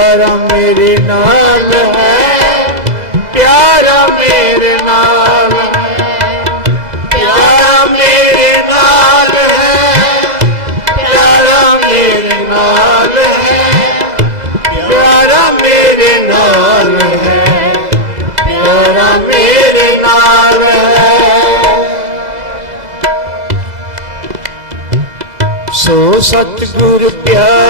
ਪਿਆਰਾ ਮੇਰੇ ਨਾਲ ਹੈ, ਪਿਆਰਾ ਮੇਰੇ ਨਾਲ ਪਿਆਰਾ ਮੇਰੇ ਨਾਲ ਹੈ, ਪਿਆਰਾ ਮੇਰੇ ਨਾਲ ਹੈ, ਪਿਆਰਾ ਮੇਰੇ ਨਾਲ ਹੈ, ਪਿਆਰਾ ਮੇਰੇ ਨਾਲ ਹੈ। ਸੋ ਸਤਿਗੁਰ ਪਿਆਰਾ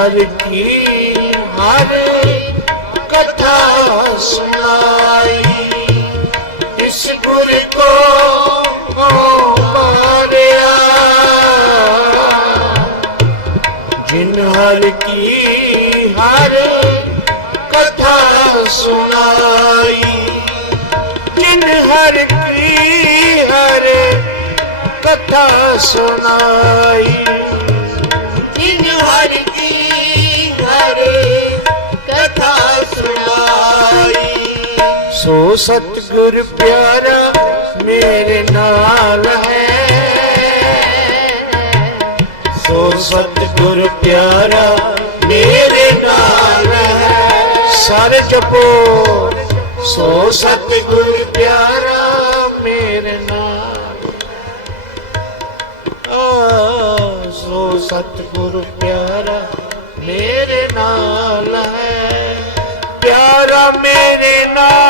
ਹਰ ਕੀ ਹਰ ਕਥਾ ਸੁਣਾਈ। ਇਸ ਗੁਰ ਕੋ ਵਾਰਿਆ ਜਿਨ ਹਰ ਕੀ ਹਰ ਕਥਾ ਸੁਣਾਈ। ਜਿਨ ਹਰ ਕੀ ਹਰ ਕਥਾ ਸੁਣਾਈ। ਜਿਨ ਹਰ ਸੋ ਸਤਿਗੁਰ ਪਿਆਰਾ ਮੇਰੇ ਨਾਲ ਹੈ। ਸੋ ਸਤਿਗੁਰ ਪਿਆਰਾ ਮੇਰੇ ਨਾਲ ਹੈ। ਸਾਰੇ ਜਪੋ। ਸੋ ਸਤਿਗੁਰ ਪਿਆਰਾ ਮੇਰੇ ਨਾਲ। ਆ, ਸੋ ਸਤਿਗੁਰ ਪਿਆਰਾ ਮੇਰੇ ਨਾਲ ਹੈ। ਪਿਆਰਾ ਮੇਰੇ ਨਾਲ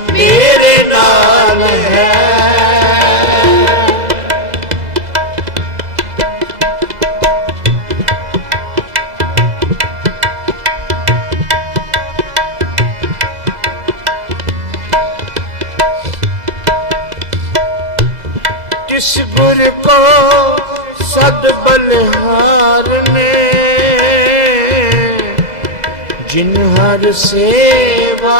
ਸਤ ਬਲਿਹਾਰ ਨੇ। ਜਿਨ ਹਰ ਸੇਵਾ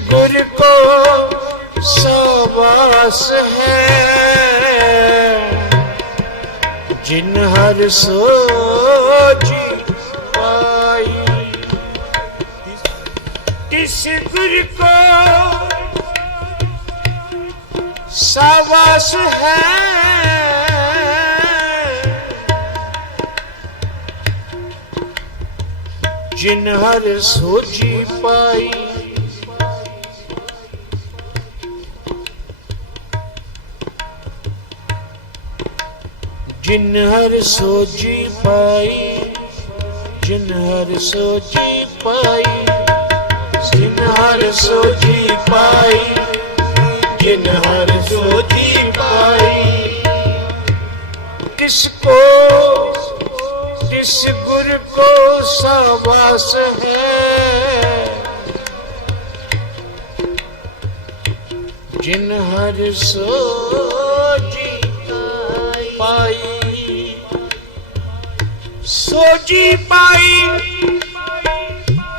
गुर को सवास है जिन हर सोची पाई जिस गुर को सवास है जिन हर सोची पाई ਜਿਨ ਹਰ ਸੋਚੀ ਪਾਈ, ਜਿਨ ਹਰ ਸੋਚੀ ਪਾਈ, ਜਿਨ ਹਰ ਸੋਚੀ ਪਾਈ, ਜਿਨ ਹਰ ਸੋਚੀ ਪਾਈ। ਕਿਸ ਕੋ ਜਿਸ ਗੁਰ ਕੋ ਸਵਾਸ ਹੈ? ਜਿਨ ਹਰ ਸੋਜੀ ਸੋਜੀ ਪਾਈ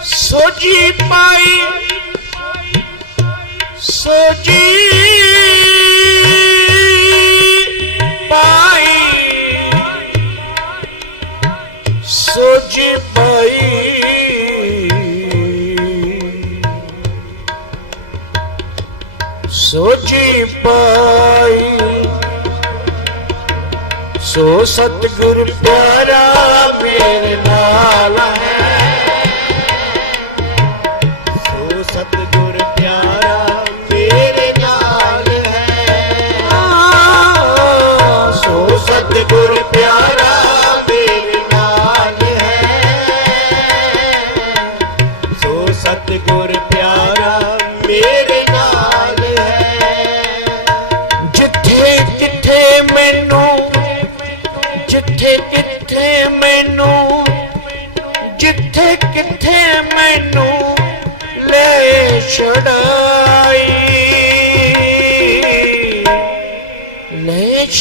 ਸੋਜੀ ਪਾਈ ਸੋਜੀ ਪਾਈ। ਸੋਜੀ ਪਾਈ। ਸੋਜੀ ਪਾਈ। ਸੋ ਸਤਗੁਰ ਪਿਆਰਾ মেরে মালা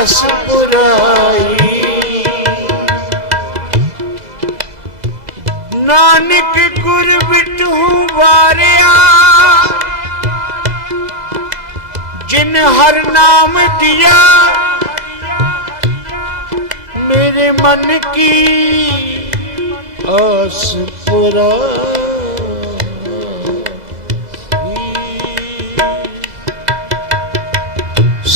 ਆਸ ਪੁਰਾਈ ਨਾਨਕ ਗੁਰ ਬਿਟੂ ਵਾਰਿਆ, ਜਿਨ ਹਰ ਨਾਮ ਦਿਆ, ਮੇਰੇ ਮਨ ਕੀ ਆਸ ਪੁਰਾਈ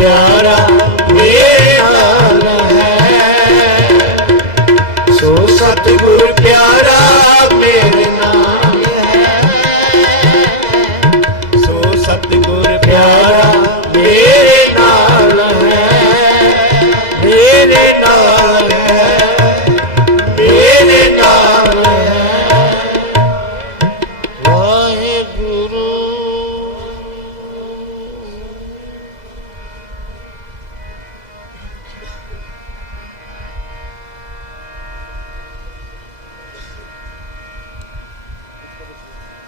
Yeah.